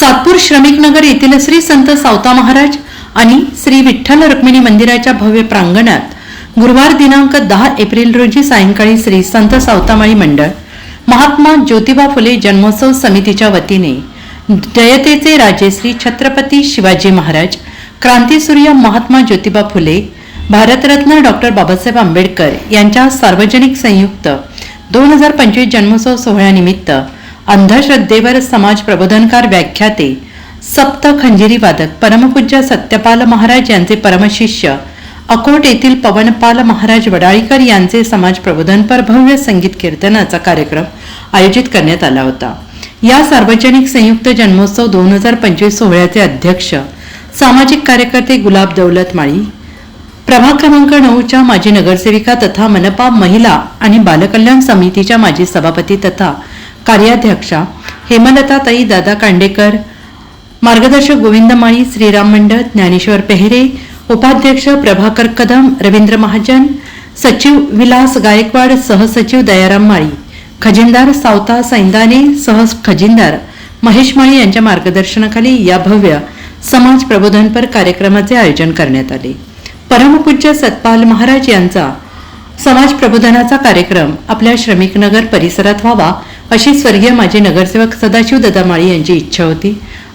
सातपूर श्रमिक नगर येथील श्री संत सावता महाराज आणि श्री विठ्ठल रुक्मिणी मंदिराच्या भव्य प्रांगणात गुरुवार दिनांक दहा एप्रिल रोजी सायंकाळी श्री संत सावतामाळी मंडळ महात्मा ज्योतिबा फुले जन्मोत्सव समितीच्या वतीने जयतेचे राजे श्री छत्रपती शिवाजी महाराज क्रांतीसूर्य महात्मा ज्योतिबा फुले भारतरत्न डॉक्टर बाबासाहेब आंबेडकर यांच्या सार्वजनिक संयुक्त दोन हजार पंचवीस जन्मोत्सव सोहळ्यानिमित्त अंधश्रद्धेवर समाज प्रबोधनकार व्याख्याते सप्त खंजिरी वादक परमपूज्य सत्यपाल महाराज यांचे परमशिष्य अकोट येथील पवनपाल महाराज वडाळीकर यांचे समाज प्रबोधनपर भव्य संगीत कीर्तनाचा कार्यक्रम आयोजित करण्यात आला होता. या सार्वजनिक संयुक्त जन्मोत्सव दोन हजार पंचवीस सोहळ्याचे अध्यक्ष सामाजिक कार्यकर्ते गुलाब दौलत माळी प्रभाग क्रमांक नऊच्या माजी नगरसेविका तथा मनपा महिला आणि बालकल्याण समितीच्या माजी सभापती तथा कार्याध्यक्षा हेमलताताई दादा कांडेकर मार्गदर्शक गोविंद माळी श्रीराम मंडळ ज्ञानेश्वर पेहरे उपाध्यक्ष प्रभाकर कदम रवींद्र महाजन सचिव विलास गायकवाड सहसचिव दयाराम माळी खजिनदार सावता सैंदाने सह खजिनदार महेश माळी यांच्या मार्गदर्शनाखाली या भव्य समाज प्रबोधनपर कार्यक्रमाचे आयोजन करण्यात आले. परमपूज्य सतपाल महाराज यांचा समाज प्रबोधनाचा कार्यक्रम आपल्या श्रमिक नगर परिसरात व्हावा अशी स्वर्गीय माजी नगरसेवक सदाशिव ददा माळी यांची इच्छा होती.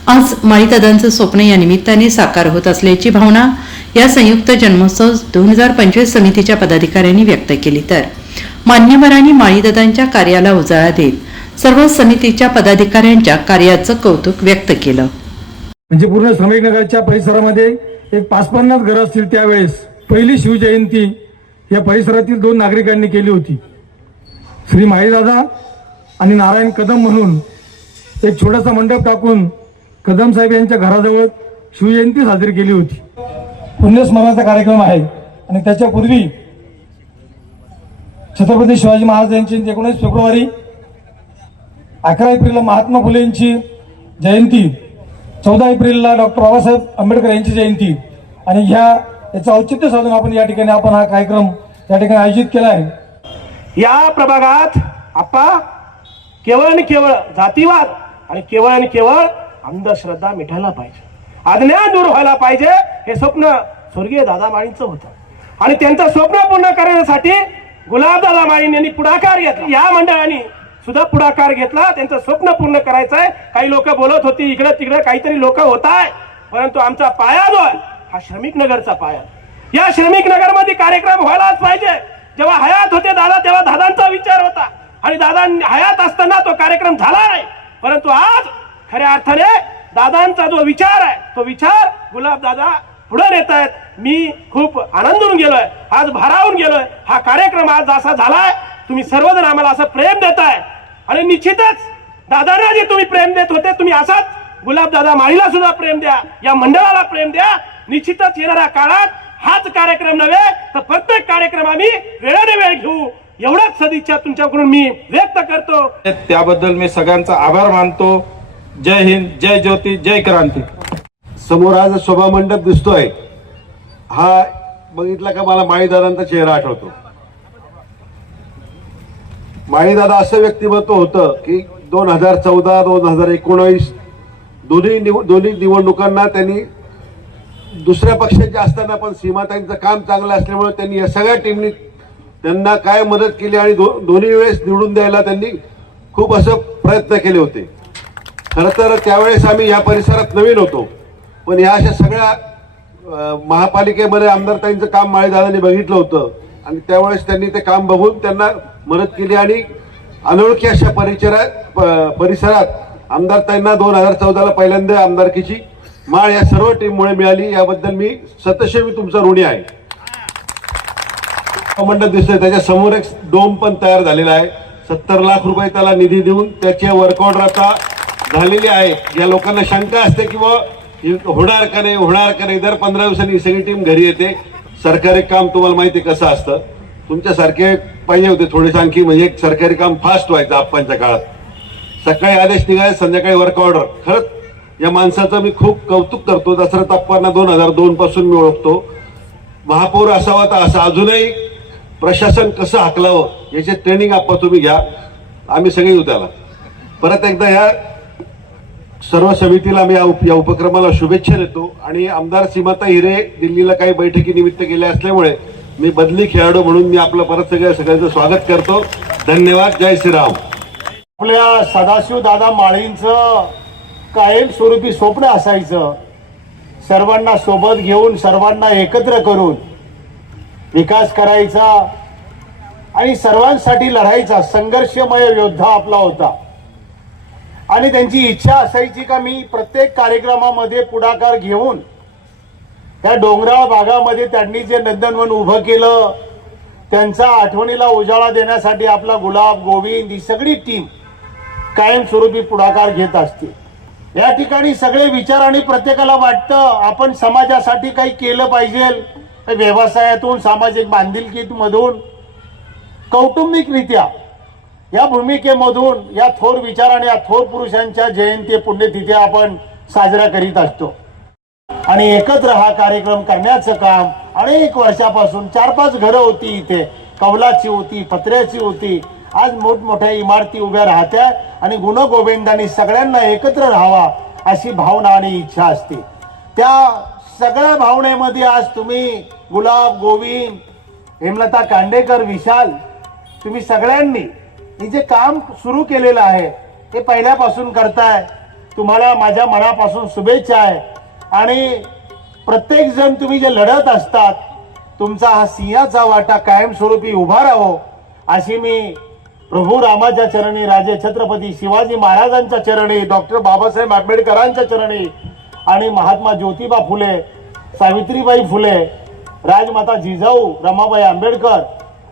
आज माळीदादांचं स्वप्न या निमित्ताने साकार होत असल्याची भावना या संयुक्त जन्मोत्सव दोन हजार पंचवीस समितीच्या पदाधिकाऱ्यांनी व्यक्त केली. तर मान्यवरांनी माळीदादांच्या कार्याला उजाळा देत सर्व समितीच्या पदाधिकाऱ्यांच्या कार्याचं कौतुक व्यक्त केलं. म्हणजे पूर्ण श्रमिक नगरच्या परिसरामध्ये एक पाच पन्नास घरं असतील त्यावेळेस पहिली शिवजयंती या परिसरातील दोन नागरिकांनी केली होती. श्री माळीदादा आणि नारायण कदम म्हणून एक छोटासा मंडप टाकून कदम साहेब यांच्या घराजवळ शिवजयंती साजरी केली होती. पुण्यस्मरणाचा कार्यक्रम आहे. आणि त्याच्यापूर्वी छत्रपती शिवाजी महाराज यांची एकोणीस फेब्रुवारी अकरा एप्रिलला महात्मा फुले यांची जयंती चौदा एप्रिलला डॉक्टर बाबासाहेब आंबेडकर यांची जयंती. आणि ह्या याचं औचित्य साधून आपण या ठिकाणी आपण हा कार्यक्रम या ठिकाणी आयोजित केला आहे. या प्रभागात आपा केवळ आणि केवळ जातीवाद आणि केवळ आणि केवळ अंधश्रद्धा मिटायला पाहिजे. अज्ञान दूर व्हायला पाहिजे हे स्वप्न स्वर्गीय दादा माळींचं होतं. आणि त्यांचं स्वप्न पूर्ण करण्यासाठी गुलाबदादा माळीं यांनी पुढाकार घेतला. या मंडळाने सुद्धा पुढाकार घेतला. त्यांचं स्वप्न पूर्ण करायचं आहे काही लोक बोलत होती इकडे तिकडे काहीतरी लोक होत आहे परंतु आमचा पाया जो आहे हा श्रमिक नगरचा पाया या श्रमिक नगरमध्ये कार्यक्रम व्हायलाच पाहिजे. जेव्हा हयात होते दादा तेव्हा दादांचा विचार होता. आणि दादा हयात असताना तो कार्यक्रम झाला नाही परंतु आज खऱ्या अर्थाने दादांचा जो विचार आहे तो विचार गुलाब दादा पुढे नेत आहेत मी खूप आनंदून गेलोय आज भारावून गेलोय. हा कार्यक्रम आज असा झालाय तुम्ही सर्वजण आम्हाला असं प्रेम देताय. आणि निश्चितच दादांना जे तुम्ही प्रेम देत होते तुम्ही असाच गुलाब दादा माळीला सुद्धा प्रेम द्या या मंडळाला प्रेम द्या. निश्चितच येणाऱ्या काळात हाच कार्यक्रम नव्हे तर प्रत्येक कार्यक्रम आम्ही वेळाने वेळ घेऊ. एवढाच सदिच्छा तुमच्याकडून मी व्यक्त करतो. त्याबद्दल मी सगळ्यांचा आभार मानतो. जय हिंद जय ज्योती जय क्रांती. समोर आज शोभा मंडप दिसतोय. हा बघितला का मला माळीदादांचा चेहरा आठवतो. माळीदादा असं व्यक्तिमत्व होतं की दोन हजार चौदा दोन हजार एकोणावीस दोन्ही निव दोन्ही निवडणुकांना त्यांनी दुसऱ्या पक्षाचे असताना पण सीमाताईंचं काम चांगलं असल्यामुळे त्यांनी या सगळ्या टीमनी त्यांना काय मदत केली आणि दो, दोन्ही वेळेस निवडून द्यायला त्यांनी खूप असं प्रयत्न केले होते. खरं तर त्यावेळेस आम्ही या परिसरात नवीन होतो. पण ह्या अशा सगळ्या महापालिकेमध्ये आमदारताईंचं काम माळेदादांनी बघितलं होतं. आणि त्यावेळेस त्यांनी ते काम बघून त्यांना मदत केली आणि अनोळखी अशा परिचरात प- परिसरात आमदारताईंना दोन हजार चौदाला पहिल्यांदा आमदारकीची माळ या सर्व टीममुळे मिळाली. याबद्दल मी सतशे मी तुमचा ऋणी आहे. मंडप दिसतोय. त्याच्यासमोर एक डोम पण तयार झालेला आहे. सत्तर लाख रुपये त्याला निधी देऊन त्याचे वर्कआउट आता झालेली आहे. या लोकांना शंका असते की बुवा होणार का नाही होणार का नाही? दर पंधरा दिवसांनी ही सगळी टीम घरी येते. सरकारी काम तुम्हाला माहिती आहे कसं असतं? तुमच्यासारखे पाहिजे होते थोडेसे आणखी म्हणजे एक सरकारी काम फास्ट व्हायचं आप्पांच्या काळात. सकाळी आदेश निघाले संध्याकाळी वर्क ऑर्डर खरंच या माणसाचं मी खूप कौतुक करतो. दसरा आप्पांना दोन हजार दोन पासून मी ओळखतो. महापौर असावा तर असं. अजूनही प्रशासन कसं हाकलावं याचे ट्रेनिंग आपण तुम्ही घ्या. आम्ही सगळे येऊ त्याला. परत एकदा या सर्व समितीला मी या उप- या उपक्रमाला शुभेच्छा देतो. आणि आमदार सीमाता हिरे दिल्लीला काही बैठकीनिमित्त गेले असल्यामुळे मी बदली खेळाडू म्हणून मी आपलं परत सगळ्या सगळ्यांचं स्वागत करतो. धन्यवाद. जय श्रीराम. आपल्या सदाशिव दादा माळींचं कायमस्वरूपी स्वप्न असायचं. सर्वांना सोबत घेऊन सर्वांना एकत्र करून विकास करायचा आणि सर्वांसाठी लढायचा. संघर्षमय योद्धा आपला होता. आणि त्यांची इच्छा असायची का मी प्रत्येक कार्यक्रमामध्ये पुढाकार घेऊन त्या डोंगराळ भागामध्ये त्यांनी जे नंदनवन उभं केलं त्यांचा आठवणीला उजाळा देण्यासाठी आपला गुलाब गोविंद ही सगळी टीम कायमस्वरूपी पुढाकार घेत असते या ठिकाणी सगळे विचार आणि प्रत्येकाला वाटतं आपण समाजासाठी काही केलं पाहिजे. व्यवसायातून सामाजिक बांधिलकीमधून कौटुंबिकरित्या या भूमिकेमधून या थोर विचार आणि या थोर पुरुषांच्या जयंती पुण्यतिथी आपण साजरा करीत असतो. आणि एकत्र हा कार्यक्रम करण्याचं काम अनेक वर्षापासून चार पाच घरं होती इथे. कौलाची होती पत्र्याची होती. आज मोठमोठ्या इमारती उभ्या राहत्या आणि गुणगोविंदांनी सगळ्यांना एकत्र राहावा अशी भावना आणि इच्छा असते. त्या सगळ्या भावनेमध्ये आज तुम्ही गुलाब गोविंद हेमलता कांडेकर विशाल तुम्ही सगळ्यांनी हे जे काम सुरू केलेलं आहे ते पहिल्यापासून करताय तुम्हाला माझ्या मनापासून शुभेच्छा आहे. आणि प्रत्येक जण तुम्ही जे लढत असतात तुमचा हा सिंहाचा वाटा कायमस्वरूपी उभा राहो अशी मी प्रभू रामाच्या चरणी राजे छत्रपती शिवाजी महाराजांच्या चरणी डॉक्टर बाबासाहेब आंबेडकरांच्या चरणी आणि महात्मा ज्योतिबा फुले सावित्रीबाई फुले राजमाता जिजाऊ रमाबाई आंबेडकर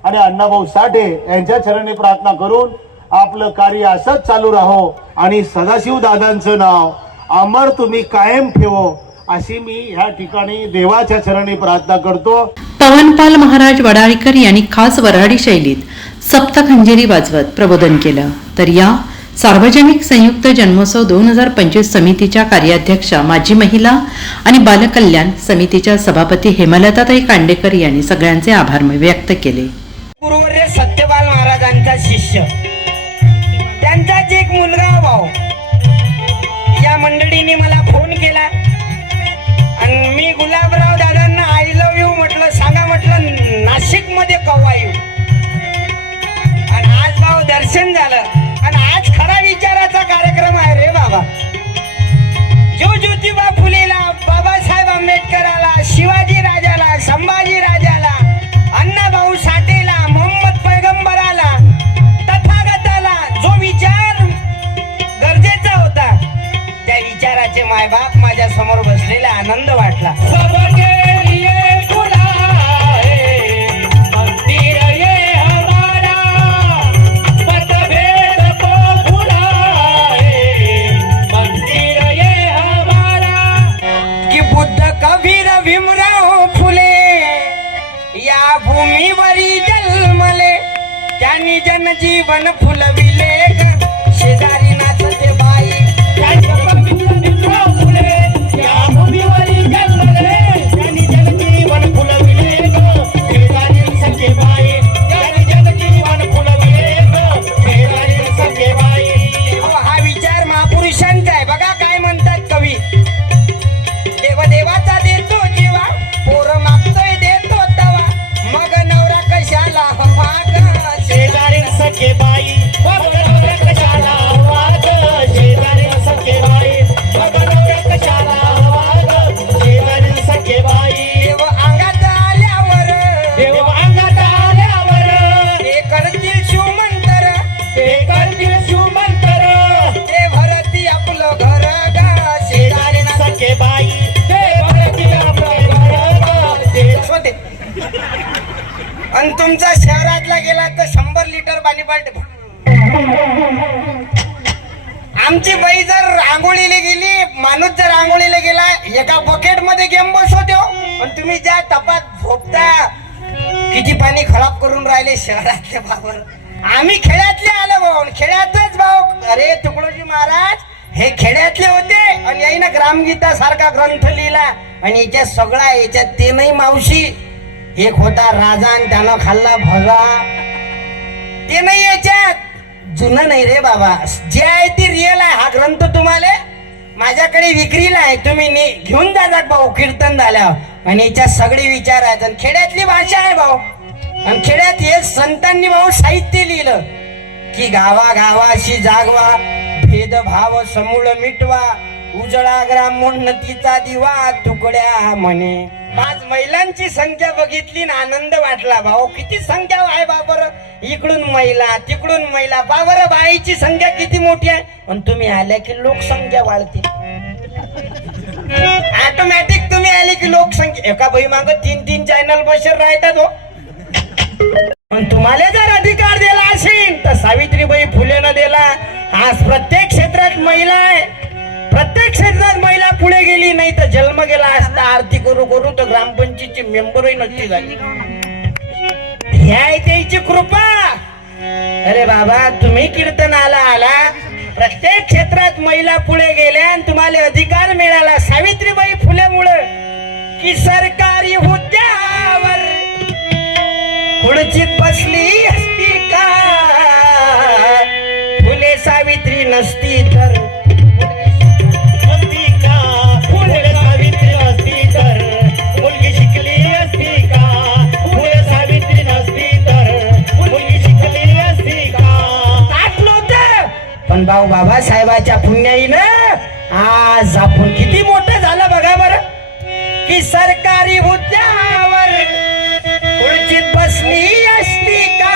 आणि अण्णाभाऊ साठे यांच्या चरणी प्रार्थना करून आपलं कार्य असंच चालू राहो आणि सदाशिव दादांचं नाव अमर तुम्ही कायम ठेवो अशी मी ह्या ठिकाणी देवाच्या चरणी प्रार्थना करतो. पवनपाल महाराज वडाळीकर यांनी खास वऱ्हाडी शैलीत सप्तखंजेरी वाजवत प्रबोधन केलं. तर या सार्वजनिक संयुक्त जन्मोत्सव दोन हजार पंचवीस समितीच्या कार्याध्यक्षा माजी महिला आणि बालकल्याण समितीच्या सभापती हेमलताताई कांडेकर यांनी सगळ्यांचे आभार व्यक्त केले. गुरुवर्य सत्यपाल महाराजांचा शिष्य. त्यांचाच एक मुलगा भाऊ या मंडळीने मला फोन केला. आणि मी गुलाबराव दादांना आय लव्ह यू म्हटलं सांगा म्हटलं नाशिकमध्ये कव्वा येऊ आणि आज भाऊ दर्शन झालं. आणि आज खरा विचाराचा कार्यक्रम आहे रे बाबा. जो ज्योतिबा फुलेला बाबासाहेब आंबेडकराला शिवाजी राजाला संभाजी राजाला त्यांनी जनजीवन फुलविले शेजारी नाचते बाई आमची बाई जर रांगोळीला गेली माणूस जर रांगोळीला गेला एका बकेटमध्ये गेम बसवतो. पण तुम्ही ज्या टपात झोपता किती पाणी खराब करून राहिले शहरातले बाबर आम्ही खेड्यातले आलो भाऊ खेड्यातच भाऊ अरे तुकडोजी महाराज हे खेड्यातले होते आणि याईनं ग्रामगीता सारखा ग्रंथ लिहिला. आणि याच्यात सगळा याच्यात ते नाही मावशी एक होता राजा आणि त्यानं खाल्ला भजा. ते नाही याच्यात. जुनं नाही रे बाबा. जे आहे ते रिअल आहे. हा ग्रंथ तुम्हाला माझ्याकडे विक्रीला आहे. तुम्ही ने- घेऊन जा जा भाऊ कीर्तन झाल्यावर. आणि याच्यात सगळे विचार आहेत. आणि खेड्यातली भाषा आहे भाऊ. आणि खेड्यात हे संतांनी भाऊ साहित्य लिहिलं. की गावा गावाशी जागवा भेदभाव समूळ मिटवा. उजळा नदीचा दिवा तुकड्या म्हणे. आज महिलांची संख्या बघितली ना आनंद वाटला. भाऊ किती संख्या आहे बाबर? इकडून महिला तिकडून महिला. बाबर बाईची संख्या किती मोठी आहे? पण तुम्ही आल्या की लोकसंख्या वाढते. ऑटोमॅटिक तुम्ही आले की लोकसंख्या. एका बाई माग तीन तीन चॅनल बसर राहतात हो. पण तुम्हाला जर अधिकार दिला असेल तर सावित्रीबाई फुलेनं दिला. आज प्रत्येक क्षेत्रात महिला आहे. प्रत्येक महिला पुढे गेली नाही तर जन्म गेला असता आरती करू करू तर ग्रामपंचायतची मेंबरही नक्की झाली. हे त्याची कृपा. अरे बाबा तुम्ही कीर्तनाला आला. प्रत्येक क्षेत्रात महिला पुढे गेल्या आणि तुम्हाला अधिकार मिळाला. सावित्रीबाई फुलेमुळे की सरकारी हुद्द्यावर खुर्चीत बसली. पण भाऊ बाबासाहेबाच्या पुण्याईनं आज आपण किती मोठं झालं बघा बरं. की सरकारी हुद्द्यावर खुर्चीत बसली असती का?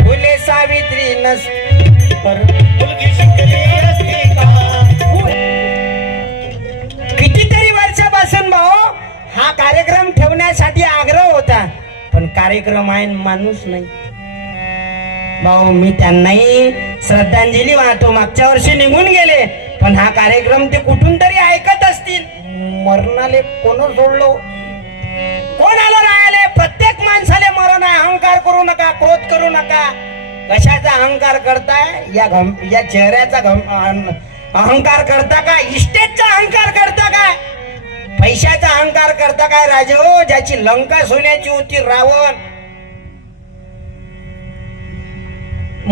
फुले सावित्री नसती. पर कितीतरी वर्षापासून भाऊ हा कार्यक्रम ठेवण्यासाठी आग्रह होता. पण कार्यक्रम आहे माणूस नाही. भाऊ मी त्यांनाही श्रद्धांजली वाहतो. मागच्या वर्षी निघून गेले पण हा कार्यक्रम ते कुठून तरी ऐकत असतील. मरणाले कोण सोडलो? कोण आलं राहिले प्रत्येक माणसाले मरण आहे. अहंकार करू नका क्रोध करू नका. कशाचा अहंकार करताय? या घम या चेहऱ्याचा घम अहंकार करता का? इस्टेटचा अहंकार करता काय पैशाचा अहंकार करता काय राजे हो? ज्याची लंका सोन्याची होती रावण.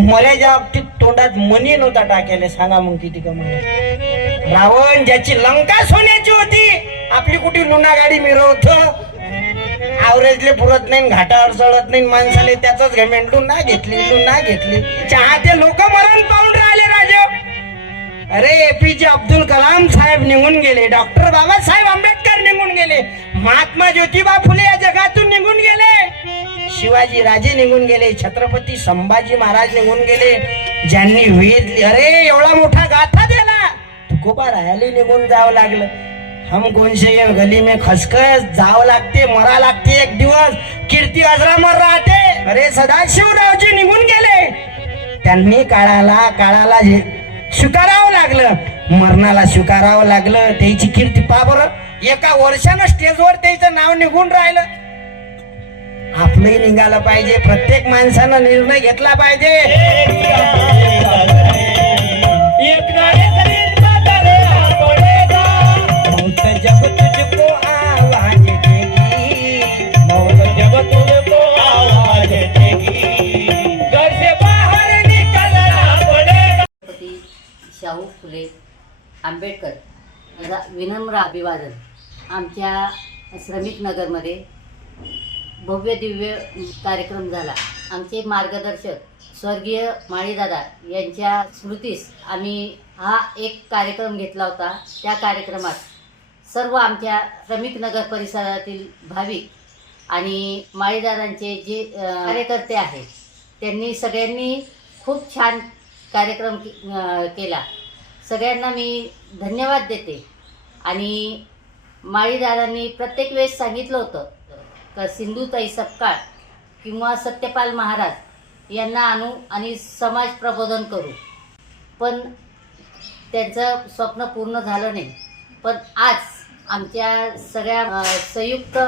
मऱ्याच्या बाबतीत तोंडात मनी नव्हता टाकेले सांगा मग किती कमाल रावण ज्याची लंका सोन्याची होती आपली कुठे लुना गाडी मिरवत? आवरेजले पुरत नाही घाटावर चढत नाही माणसाले त्याच घमेंट ना घेतली ना घेतली. चाहते लोक मरण पाहून राहिले राजे. अरे एपीजे अब्दुल कलाम साहेब निघून गेले डॉक्टर बाबासाहेब आंबेडकर निघून गेले महात्मा ज्योतिबा फुले या जगातून निघून गेले. शिवाजी राजे निघून गेले छत्रपती संभाजी महाराज निघून गेले. ज्यांनी वेद अरे एवढा मोठा गाथा दिला. तुकोबा राहायला निघून जावं लागलं. हम कोणसे गली में खसखस जावं लागते मरा लागते एक दिवस. कीर्ती अजरामर राहते. अरे सदाशिवरावजी निघून गेले. त्यांनी काळाला काळाला स्वीकारावं लागलं. मरणाला स्वीकारावं लागलं. त्याची कीर्ती पा बरं. एका वर्षानं स्टेजवर त्याचं नाव निघून राहिलं. आपणही निघालं पाहिजे. प्रत्येक माणसानं निर्णय घेतला पाहिजे. शाहू फुले आंबेडकर विनम्र अभिवादन आमच्या श्रमिक नगरमध्ये भव्य दिव्य कार्यक्रम झाला. आमचे मार्गदर्शक स्वर्गीय माळीदादा यांच्या स्मृतीस आम्ही हा एक कार्यक्रम घेतला होता. त्या कार्यक्रमात सर्व आमच्या श्रमिक नगर परिसरातील भाविक आणि माळीदादांचे जे कार्यकर्ते आहेत त्यांनी सगळ्यांनी खूप छान कार्यक्रम केला. सगळ्यांना मी धन्यवाद देते. आणि माळीदारांनी प्रत्येक वेळेस सांगितलं होतं का सिंधुताई सपकाळ किंवा सत्यपाल महाराज यांना आणू आणि समाज प्रबोधन करू. पण त्यांचं स्वप्न पूर्ण झालं नाही. पण आज आमच्या सगळ्या संयुक्त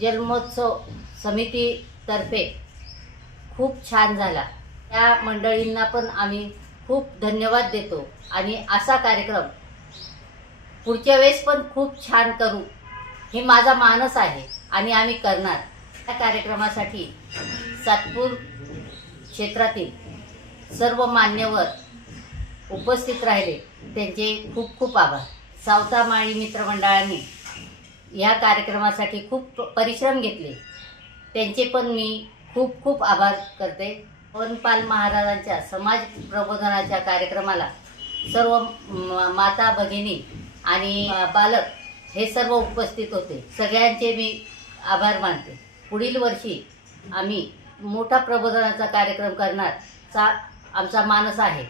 जन्मोत्सव समितीतर्फे खूप छान झाला. त्या मंडळींना पण आम्ही खूप धन्यवाद देतो आणि असा कार्यक्रम पुढच्या वेळेस पण खूप छान करू हे माझा मानस आहे. आणि आम्ही करणार. त्या कार्यक्रमासाठी सातपूर क्षेत्रातील सर्व मान्यवर उपस्थित राहिले. त्यांचे खूप खूप आभार. सावतामाळी मित्रमंडळाने या कार्यक्रमासाठी खूप परिश्रम घेतले. त्यांचे पण मी खूप खूप आभार करते. पवनपाल महाराजांच्या समाज प्रबोधनाच्या कार्यक्रमाला सर्व म- माता भगिनी आणि बालक हे सर्व उपस्थित होते. सगळ्यांचे मी आभार मानते. पुढील वर्षी आम्ही मोठा प्रबोधनाचा कार्यक्रम करण्याचा आमचा मानस आहे.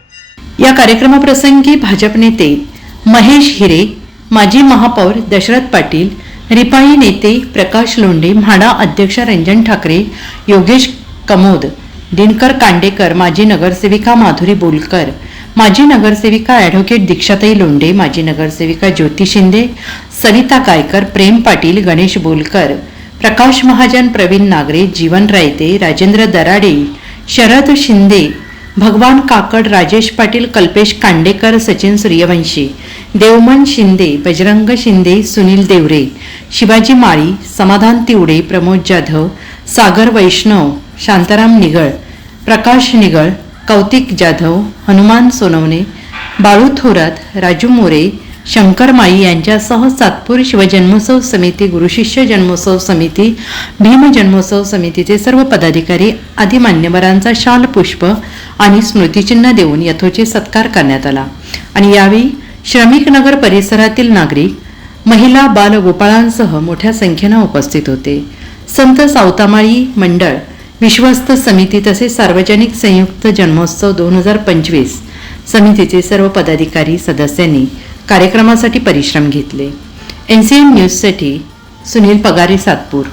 या कार्यक्रमाप्रसंगी भाजप नेते महेश हिरे माजी महापौर दशरथ पाटील रिपाई नेते प्रकाश लोंढे म्हाडा अध्यक्ष रंजन ठाकरे योगेश कमोद दिनकर कांडेकर माजी नगरसेविका माधुरी बोलकर माजी नगरसेविका ॲडव्होकेट दीक्षाताई लोंढे माजी नगरसेविका ज्योती शिंदे सविता गायकर प्रेम पाटील गणेश बोलकर प्रकाश महाजन प्रवीण नागरे जीवन रायते राजेंद्र दराडे शरद शिंदे भगवान काकड राजेश पाटील कल्पेश कांडेकर सचिन सूर्यवंशी देवमन शिंदे बजरंग शिंदे सुनील देवरे शिवाजी माळी समाधान तिवडे प्रमोद जाधव सागर वैष्णव शांताराम निगळ प्रकाश निगळ कौतिक जाधव हनुमान सोनवणे बाळू थोरात राजू मोरे शंकरमाई यांच्यासह सातपूर शिवजन्मोत्सव समिती गुरुशिष्य जन्मोत्सव समिती भीम जन्मोत्सव समितीचे सर्व पदाधिकारी आदी मान्यवरांचा शाल पुष्प आणि स्मृतिचिन्ह देऊन यथोचित सत्कार करण्यात आला. आणि यावेळी श्रमिक नगर परिसरातील नागरिक महिला बालगोपाळांसह मोठ्या संख्येनं उपस्थित होते. संत सावतामाळी मंडळ विश्वस्त समिती तसेच सार्वजनिक संयुक्त जन्मोत्सव दोन हजार पंचवीस समितीचे सर्व पदाधिकारी सदस्यांनी कार्यक्रमासाठी परिश्रम घेतले. एन सी एन न्यूजसाठी सुनील पगारे सातपूर.